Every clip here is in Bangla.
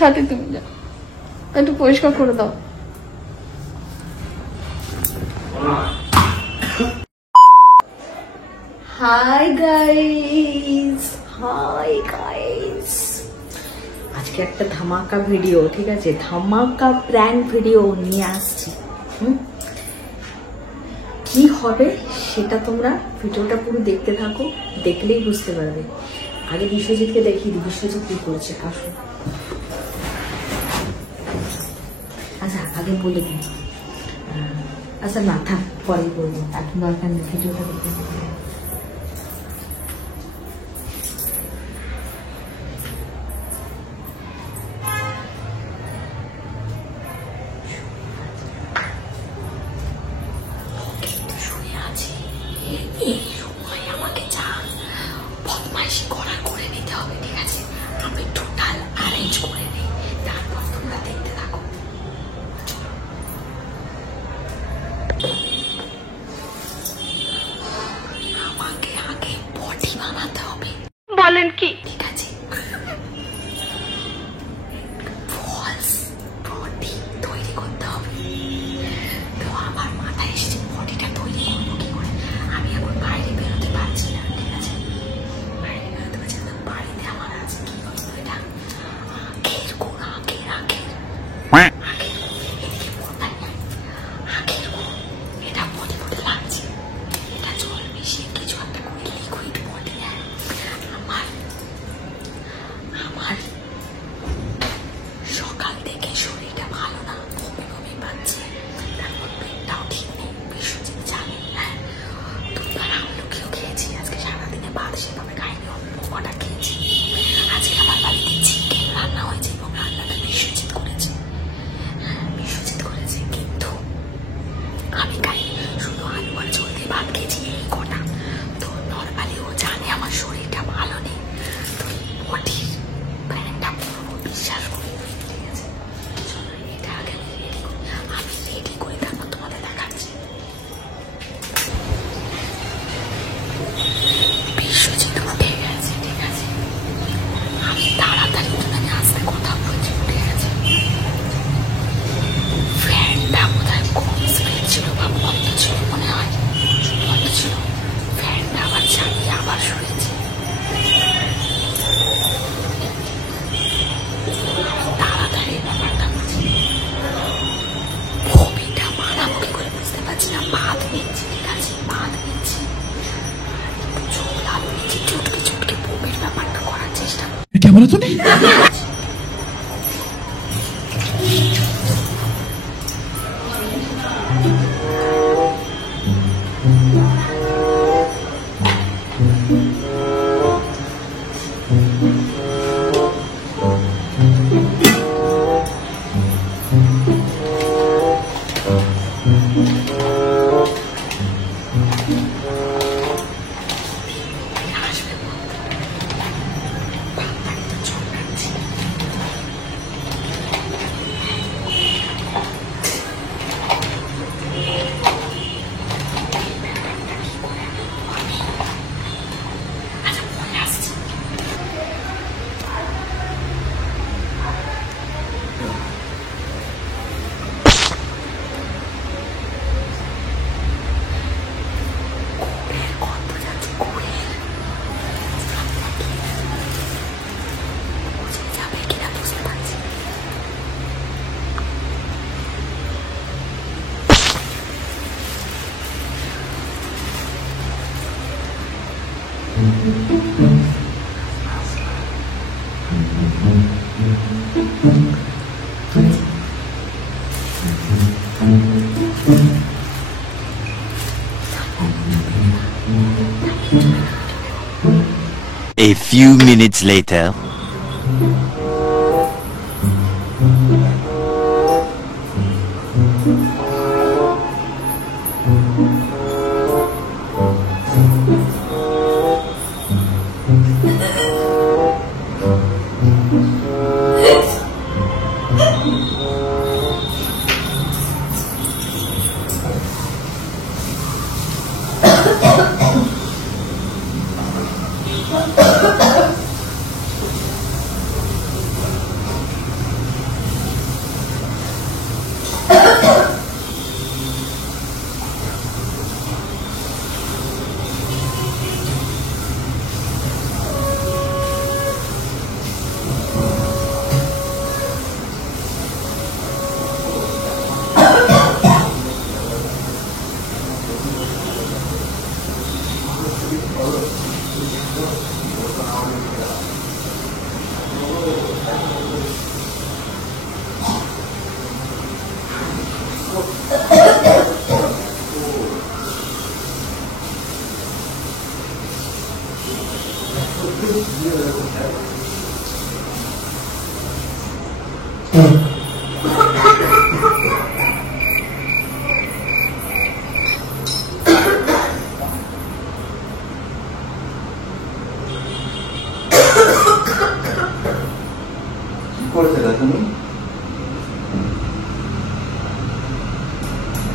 সাথে তুমি যাও, একটু পরিষ্কার করে দাও। হাই গাইস, হাই গাইস, আজকে একটা ধামাকা ভিডিও, ঠিক আছে, ধামাকা প্র্যাঙ্ক ভিডিও নিয়ে আসছি। কি হবে সেটা তোমরা ভিডিওটা পুরো দেখতে থাকো, দেখলেই বুঝতে পারবে। আগে বিশ্বজিৎকে দেখিয়ে দিই, বিশ্বজিৎ কি করেছে আসো। আচ্ছা আগে বলে দিই, আচ্ছা না থাক পরে বলবো, এখন দরকার নেই, ভিডিওটা দেখতে থাকো। বলেন কি? ঠিক আছে, ফলস বডি তৈরি করতে হবে। তো আমার মাথায় এসেছে বডিটা তৈরি করবো কি করে। আমি এখন বাইরে বেরোতে পারছি না, ঠিক আছে, বাইরে বেরোতে পারছি না। বাড়িতে আমার আছে কি বলবো, এটা আখের গুড়, আখের এদিকে কোথায় আখের গুড়, এটা বডি বডি লাগছে, এটা জল মিশিয়ে কিছু একটা করে লিকুইড বডি। আমার সকাল থেকে শরীরটা ভালো না, বমি বমি পাচ্ছে, তারপর পেটটাও ঠিক নেই, বিশ্বজিৎ জানে। হ্যাঁ, দুবার আমলকিও খেয়েছি, আজকে সারাদিনে ভাত সেভাবে খাইনি, অল্প কটা খেয়েছি। আজকে আমার বাড়িতে চিকেন রান্না হয়েছে এবং রান্নাটা বিশ্বজিৎ করেছে। হ্যাঁ, বিশ্বজিৎ করেছে, কিন্তু আমি খাইনি, শুধু আলু আর ঝোল দিয়ে ভাত খেয়েছি, এই কটা। তো নর্মালি ও জানে আমার শরীরটা ভালো নেই, তো বডির প্যান্টটা পুরো বিশ্বাস করি, ঠিক আছে। চলো এটা আগে আমি রেডি করে তারপর তোমাদের দেখাচ্ছি। বিশ্বজিৎ উঠে গেছে, ঠিক আছে, আমি তাড়াতাড়ি উঠে আসতে কথা বলছি, উঠে গেছে। ফ্যানটা বোধহয় কম স্পিড ছিল বা বন্ধ ছিল, মনে হয় বন্ধ ছিল। ফ্যানটা আবার চালিয়ে আবার শুয়েছে। তাড়াতাড়ি ব্যাপারটা বুঝি, বমিটা মানাবো কি করে বুঝতে পারছি না। ভাত নিচ্ছি, ঠিক আছে, ভাত নিচ্ছি, ঝোল আলু নিচ্ছি, চটকে চটকে বমির ব্যাপারটা করার চেষ্টা করছি। A few minutes later. তুমি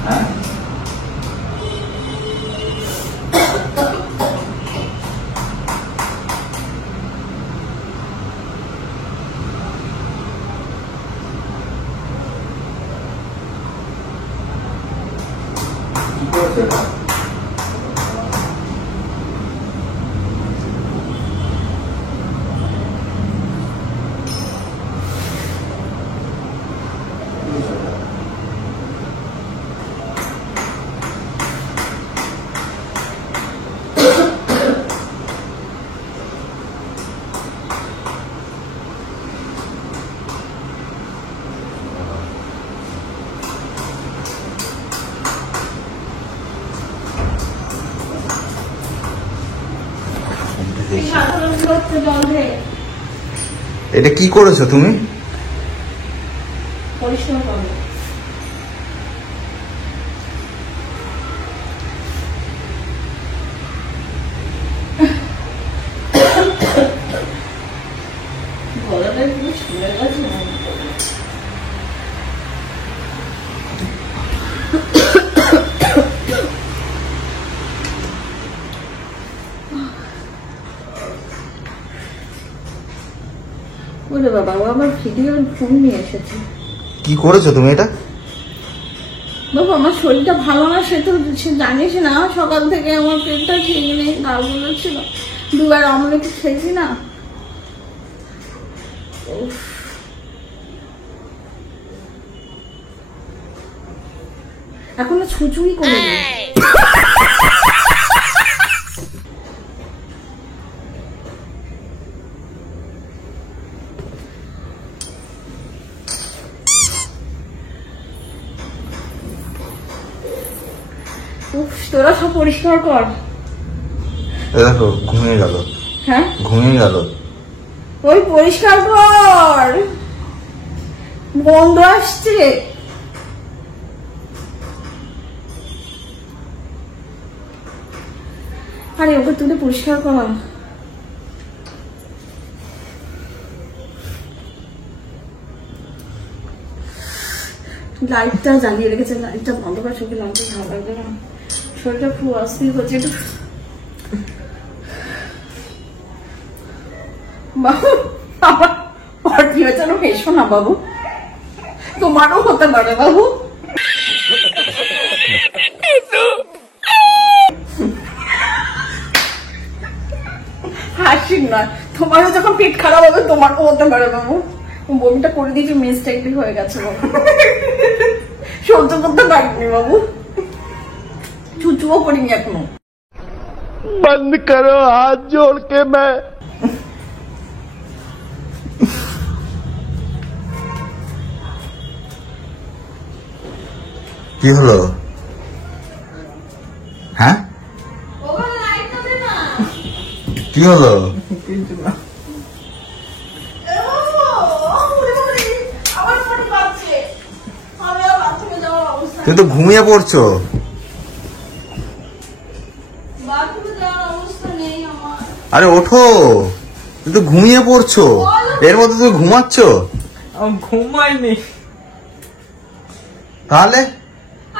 হ্যাঁ কি করছে এটা কি করেছো তুমি? পরিষ্কার করো। গলাটা একটু শুনে গেছে না? ওরে বাবা, ও আমার ভিডিও ফোন নিয়ে এসেছে। কি করেছো তুমি এটা? বাবা আমার শরীরটা ভালো না, সে তো জানিস না, সকাল থেকে আমার পেটটা ঠিক নেই, গালগুলো ছিল, দুবার অমলেট খেয়েছি না। এখনো ছুঁচুই করে নেই। তোরা সব পরিষ্কার কর। দেখো ঘুমিয়ে গেল। হ্যাঁ ঘুমিয়ে গেল। ওই পরিষ্কার কর, বন্ধ আসছে। আরে ওকে তুলে পরিষ্কার কর। লাইটটা জ্বালিয়ে রেখেছে, লাইটটা বন্ধ করে চোখে লাইটটা ভালো লাগবে না, শরীরটা খুব অস্থির হচ্ছে। একটু বাবু আমার কি হয়েছে হেসো না বাবু, তোমারও হতে পারে বাবু। হাসি নয়, তোমারও যখন পেট খারাপ হবে তোমারও হতে পারে বাবু। বমিটা করে দিয়েছি, মিস্টেকলি হয়ে গেছে বাবু, সহ্য করতে পারিনি বাবু, চুচুও করিনি এখনো। बंद करो हाथ जोड़ के मैं কি হলো? হ্যাঁ কি হলো? তুমি তো ঘুমিয়ে পড়ছো। আরে ওঠো, তুমি তো ঘুমিয়ে পড়ছো, এর মধ্যে তুমি ঘুমাচ্ছ। ঘুমাইনি তাহলে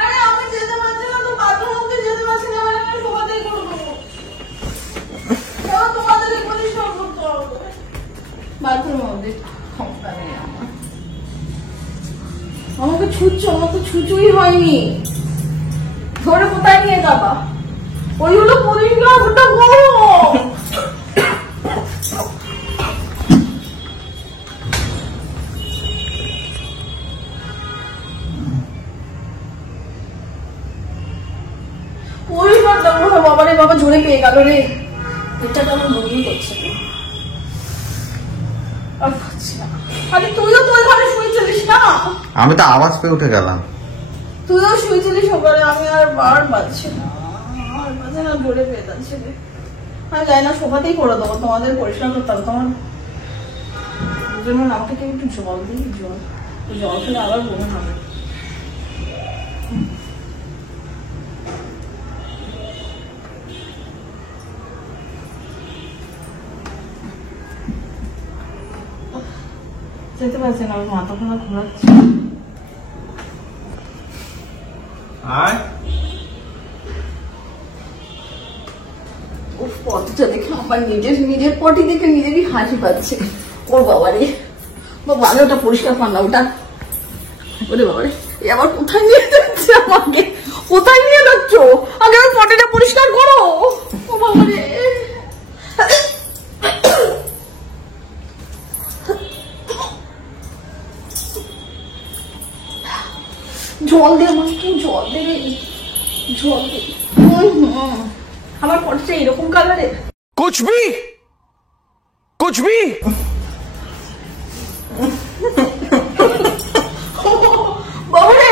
আরে আমি যেতে পারছি না, তো বাথরুমে যেতে পারছি না, আমি তোমাদের করবো, তোমাদের বাথরুমের মধ্যে ক্ষমতা নেই আমার। আমাকে ছুঁচ্ছ, আমার তো ছুঁচুই হয়নি। ধরে কোথায় নিয়ে যাবা? ওইগুলো পরিষ্কার ওটা করো। পরিষ্কার দেবো না বাবা রে, বাবা জোরে পেয়ে গেল রে। এটা তো আমার মনেই করছে না। আরে তুইও তো ওইখানে শুয়েছিলিস না? আমি তো আওয়াজ পেয়ে উঠে গেলাম। তুইও শুয়েছিলিস ওখানে, আমি আর বার বাজছে না, আর বাজে না, জোরে পেয়ে যাচ্ছে রে। আমি যাই না, সোফাতেই করে দেবো, তোমাদের পরিষ্কার করতে হবে। তোমার জন্য আমাকে কেউ একটু জল দিই, জল খেলে আবার বমি হবে। যেতে পারছি না, আমি মাথা খানা ঘোরাচ্ছি। পটিটা দেখে আমার নিজের পটি দেখে নিজেরই হাসি পাচ্ছে। ওর বাবারে, বাবা ওটা পরিষ্কার পান না, ওটা ওরে বাবারে, এ আবার কোথায় নিয়ে যাচ্ছে আমাকে? কোথায় নিয়ে যাচ্ছ? আগে আমার পটিটা পরিষ্কার করো। ও বাবারে, জল দে আমাকে, কেউ জল দেবে, জল দে। আমার পটিটা এরকম কালারের? कुछ भी বাবারে,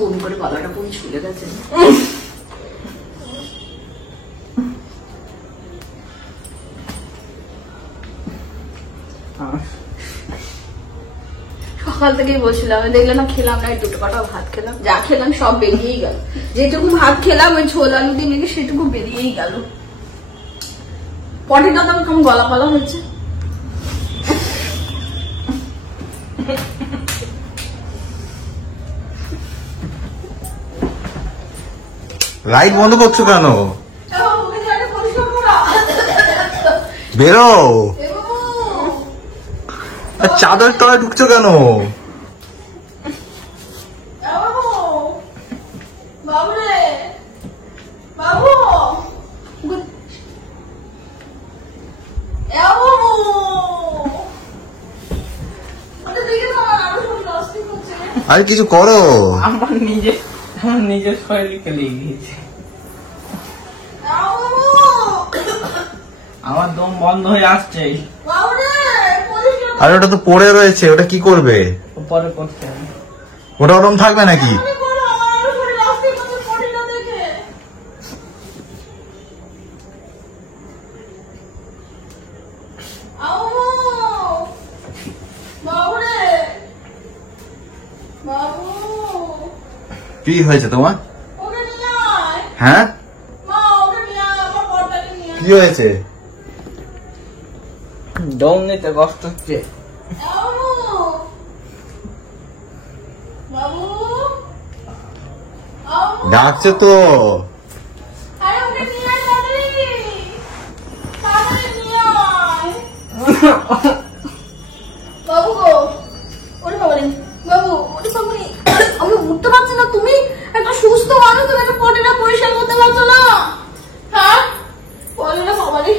বমি করে গলাটা পুরো ঝুলে গেছে। সকাল থেকেই বলছিলাম, দেখলে না খেলাম না, দুটো কটা ভাত খেলাম, যা খেলাম সব বেরিয়েই গেল। যেটুকু ভাত খেলাম ওই ঝোল আলু দিয়ে মেখে সেটুকু বেরিয়েই গেল। পটিটা তো কেমন গলা পালা হয়েছে। লাইট বন্ধ করছো কেন? বেরো। আর চাদর তলায় ঢুকছো কেন? বাবুরে, বাবু, আরে কিছু করো। আমার নিজের শরীরকে লেগে গিয়েছে, আমার দম বন্ধ হয়ে আসছে। আরে ওটা তো পড়ে রয়েছে, ওটা কি করবে? পরে করতে হবে। ওটা ওরম থাকবে নাকি? কি হয়েছে তোমার? হ্যাঁ, কি হয়েছে? দম নিতে কষ্ট হচ্ছে। ডাকছে তো। বাবু গো, ওরে বাবা রে, বাবু, ওরে বাবু রে, আমি উঠতে পারছি না। তুমি একটা সুস্থ মানুষ, তুমি একটা পটিটা পরিষ্কার করতে পারছো না? হ্যাঁ বলে না বাবা রে,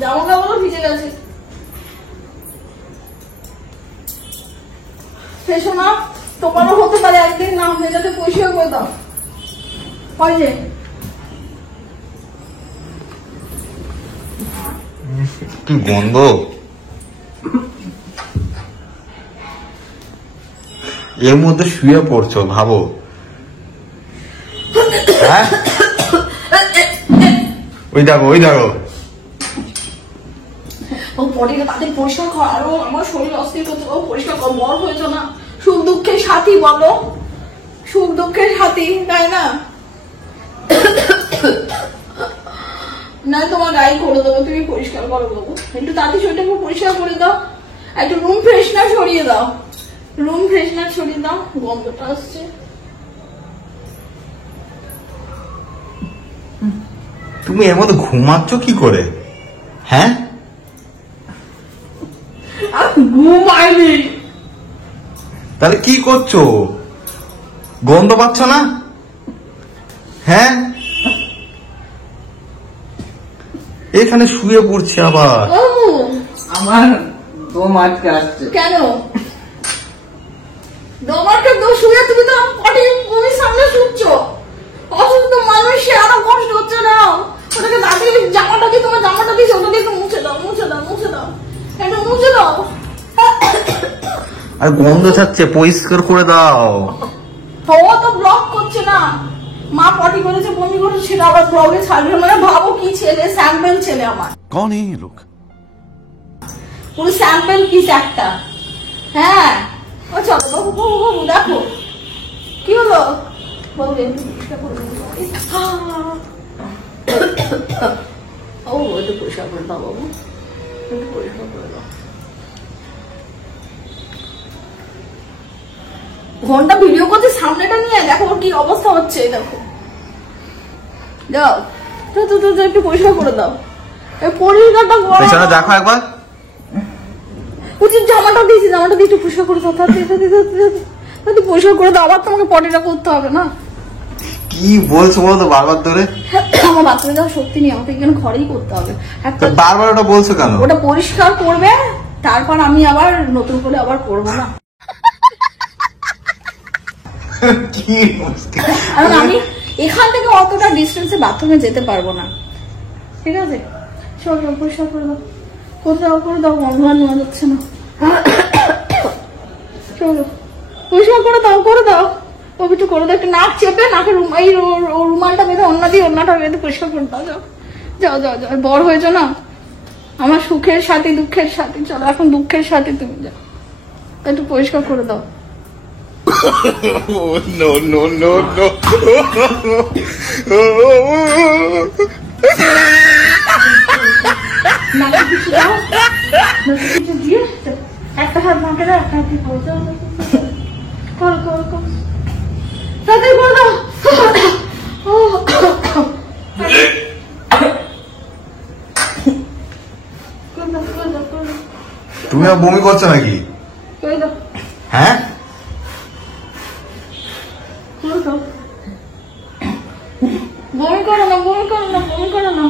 জামা কাপড়ও ভিজে গেছে। ফেসো না, তোমারও হতে পারে একদিন, না মেয়েটাকে পরিষ্কার করে দাও। হয় যে কি গন্ধ! এর মধ্যে শুয়ে পড়ছো, ভাবো। হ্যাঁ, ওই দেখো, ওই দেখো। ও পটিটা তাদের পরিষ্কার কর, আরো আমার শরীর অস্থির করছে। ও পরিষ্কার কর, বড় হয়েছ না, সুখ দুঃখের সাথী বলো, সুখ দুঃখের সাথী, তাই না? না তোমার গায়ে করে দেবো, তুমি পরিষ্কার করে দেবো। একটু তাঁতি শরীরটা পরিষ্কার করে দাও, একটু রুম ফ্রেশনার ছড়িয়ে দাও, রুম ফ্রেশনার ছড়িয়ে দাও, গন্ধটা আসছে। তুমি এর মধ্যে ঘুমাচ্ছ কি করে? হ্যাঁ, ঘুমাইনি। তাহলে কি করছো? গন্ধ পাচ্ছ না? হ্যাঁ, এখানে শুয়ে পড়ছে আবার। আমার দম আটকে আসছে। কেন তোমাকে তো শুয়ে, তুমি তো পটি মুভির সামনে শুচ্ছ, অসুস্থ মানুষের আরো কষ্ট হচ্ছে না। ওটাকে দাঁড়িয়ে জামাটা দিয়ে, তোমার জামাটা দিয়ে ওটা দিয়ে একটু মুছে দাও, মুছে দাও, মুছে দাও, একটু মুছে দাও। আর গন্ধ ছাড়ছে, পরিষ্কার করে দাও। ও তো ব্লক করছে না, মা পটি করেছে, বমি করেছে, সেটা আবার ব্লগে ছাড়বে। মানে ভাবো কি ছেলে, স্যাম্পল ছেলে আমার। कौन है ये लोग? পুরো স্যাম্পল পিস একটা। হ্যাঁ, ও চলো বাবু, বাবু, বাবু, দেখো কি হলো বাবু। ও একটু পরিষ্কার করে দাও বাবু, একটু পরিষ্কার করে দাও। ঘন্টা ভিডিও করছে, সামনেটা নিয়ে দেখো ওর কি অবস্থা হচ্ছে। দেখো, যাও তো একটু পরিষ্কার করে দাও। এই পরিষ্কারটা পেছনে দেখো একবার। উচিত জামাটা দিয়েছি, জামাটা দিয়ে একটু পরিষ্কার করে দাও, তাতে পরিষ্কার করে দাও। আবার তোমাকে পটিটা করতে হবে না। কি বলছো বলো তো বারবার ধরে? আমার বাথরুমে যাওয়ার শক্তি নেই, আমাকে এখানে ঘরেই করতে হবে। তো বারবার ওটা বলছো কেন? ওটা পরিষ্কার করবে, তারপর আমি আবার নতুন করে আবার করবো না। কি কারণ আমি এখান থেকে অতটা ডিস্টেন্সে বাথরুমে যেতে পারবো না। ঠিক আছে, সব পরিষ্কার করে দাও, করে দাও, গন্ধ নেওয়া যাচ্ছে না। চলো পরিষ্কার করে দাও, করে দাও, একটু করে দাও। একটু নাক চেপে, নাকের এই রুমালটা বেঁধে, অন্যটা বেঁধে পরিষ্কার করে দাও। যাও যাও যাও যাও, বড় হয়েছো না, আমার সুখের সাথে দুঃখের সাথে। চলো এখন দুঃখের সাথে তুমি যাও, একটু পরিষ্কার করে দাও। No, no, no, no. নাকে কিছু দাও, নাকে কিছু দিয়ে একটা হাত নাকে দাও, একটা হাত দিয়ে করো, করো করো করো, তাড়াতাড়ি করে দাও। তুমি আর বমি করছো নাকি? করে দাও, হ্যাঁ, করে দাও। বমি করো না, বমি করো না, বমি করো না।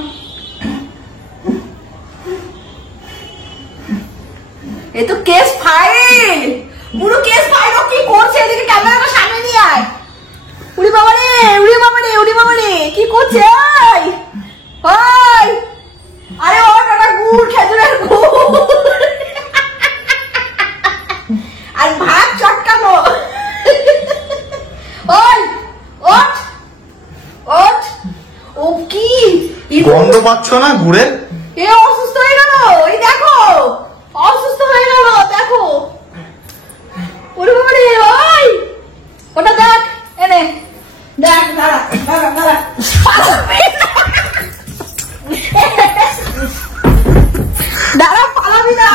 এ তো কেস ফাইল, পুরো কেস ফাইল। ও কি করছে? এদিকে ক্যামেরাটা সামনে নিয়ে আয়। উড়ি বাবা রে, উড়ি বাবা রে, উড়ি বাবা রে, কি করছে? ওই ওই, আরে ওটা গুড়, খেজুরের গুড় আর ভাত চটকানো। ওই ওঠ ওঠ, ও কি গন্ধ পাচ্ছ না ঘুরে? এ অসুস্থ হয়ে গেল, এই দেখো অসুস্থ হয়ে গেল, দেখো। ওরে বাবা রে, ওই ওটা দেখ, এনে দেখ, দাঁড়া দাঁড়া দাঁড়া, দাঁড়া, পালাবি না।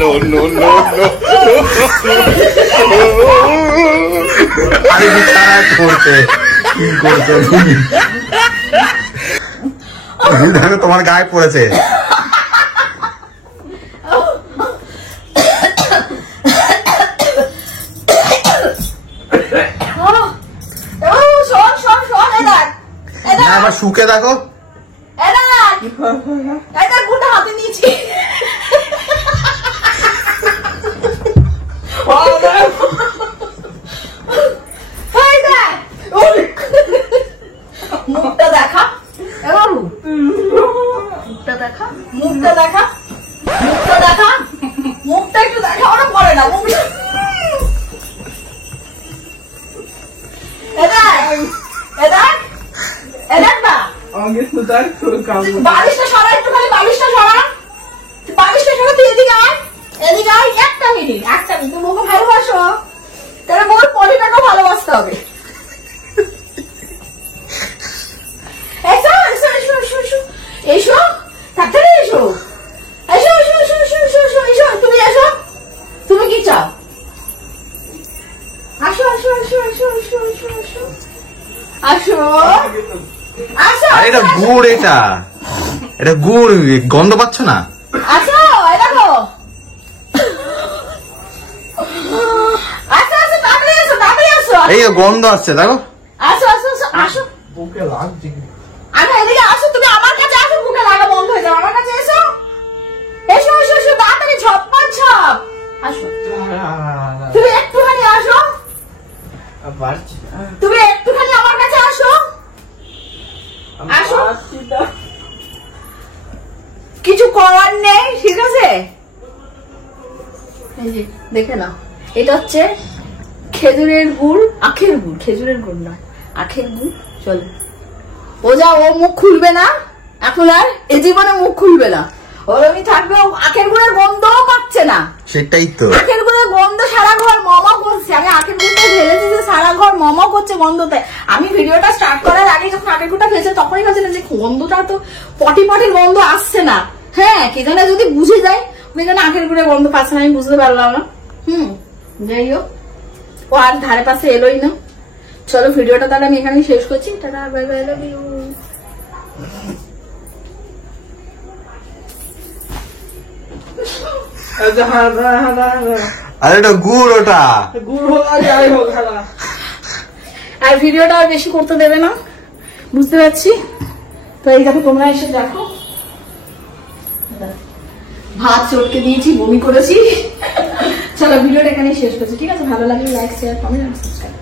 No, no, no, no. আরে বিছানায় পড়ছে, কি করছো তুমি? দেখো তোমার গায়ে পড়েছে। শোন শোন শোন, এদার না, আবার শুকে দেখো। এদার এদার, গুটা হাতে নিয়েছি। মুখটা দেখা, এবার মুখটা দেখা, মুখটা দেখা, মুখটা দেখা, মুখটা একটু দেখা। ওরা পড়ে না মুখটা। আমাকে সুতার বালিশটা সরা, একটুখানি বালিশটা সরা, বালিশটা সরা, তুই এদিকে আয়, এদিকে আয়, একটা মিনিট। একটা তুমি বউকে ভালোবাসো, তাহলে বউর পরিটাকে ভালোবাসতে হবে। এসো এসো এসো এসো এসো এসো, তাড়াতাড়ি এসো, এসো এসো এসো এসো এসো এসো এসো, তুমি এসো, তুমি কি চাও? আসো আসো আসো আসো আসো আসো আসো আসো আসো। আরে এটা গুড়, এটা গুড়, গন্ধ পাচ্ছ না? আসো, এই দেখো, আসো আসো, তাড়াতাড়ি আসো, তাড়াতাড়ি আসো, এই গন্ধ আসছে দেখো। আসো আসো আসো আসো, বুকে লাগছে। আচ্ছা এদিকে আসো, তুমি আমার কাছে আসো, বুকে লাগা বন্ধ হয়ে যাও, আমার কাছে এসো, এসো এসো এসো, তাড়াতাড়ি ঝপঝপ ঝপ আসো, তুমি একটুখানি আসো, পারছি না। তুমি একটুখানি আমার কাছে আসো, আসো। পারছি না। কিছু করার নেই, ঠিক আছে? এই যে দেখে নাও, এটা হচ্ছে খেজুরের গুড়, আখের গুড়, খেজুরের গুড় নয়, আখের গুড়। চলো, ও যা, ও মুখ খুলবে না এখন আর, এ জীবনে মুখ খুলবে না, ওরমই থাকবে, ও আখের গুড়ের গন্ধও পাচ্ছে না। সেটাই তো, আখের গুড়ের গন্ধ সারা ঘর মমা করছে, আমি আখের গুড়টা ঢেলেছি যে সারা ঘর মমা করছে গন্ধতে। আমি ভিডিওটা স্টার্ট করার আগে যখন আখের গুড়টা ফেলছে তখনই ভাবছিলাম যে গন্ধটা তো পটি পটির গন্ধ আসছে না। হ্যাঁ, কে জানে যদি বুঝে যায় ওই জন্য আখের গুড়ের গন্ধ পাচ্ছে না, আমি বুঝতে পারলাম না। যাই হোক, ও আর ধারে পাশে এলোই না। চলো ভিডিওটা তাহলে আমি এখানেই শেষ করছি, tata, bye bye, love you. আরে এটা গুড়, ওটা গুড় হোক আর যাই হোক, আর ভিডিওটা আর বেশি করতে দেবে না, বুঝতে পারছি। তো এই দেখো, তোমরা এসে দেখো, ভাত চটকে দিয়েছি, বমি করেছি। চলো ভিডিওটা এখানে শেষ করছি, ঠিক আছে? ভালো লাগলে লাইক, শেয়ার, কমেন্ট, সাবস্ক্রাইব।